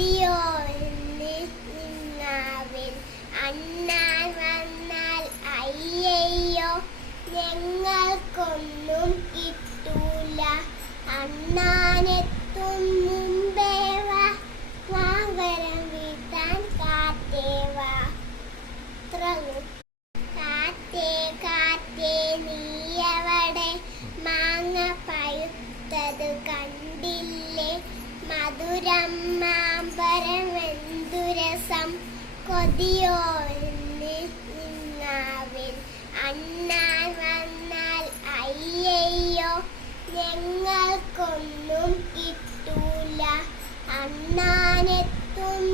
കൊതിയോന്ന് നിന്നാവിൽ അണ്ണാൻ വന്നാൽ അയ്യയ്യോ ഞങ്ങൾക്കൊന്നും കിട്ടൂല. അണ്ണാനെത്തും മുമ്പേ വാ വാങ്കരം വീട്ടാൻ കാറ്റേ വാ. കാറ്റേ കാറ്റേ നീയവിടെ മാങ്ങ പഴുത്തത് കണ്ടില്ലേ? മധുരം മാമ്പരം എന്തുരസം കൊതിയോന്ന് നിന്നാവിൽ അണ്ണാൻ വന്നാൽ അയ്യയ്യോ ഞങ്ങൾക്കൊന്നും കിട്ടൂല. അണ്ണാനെത്തും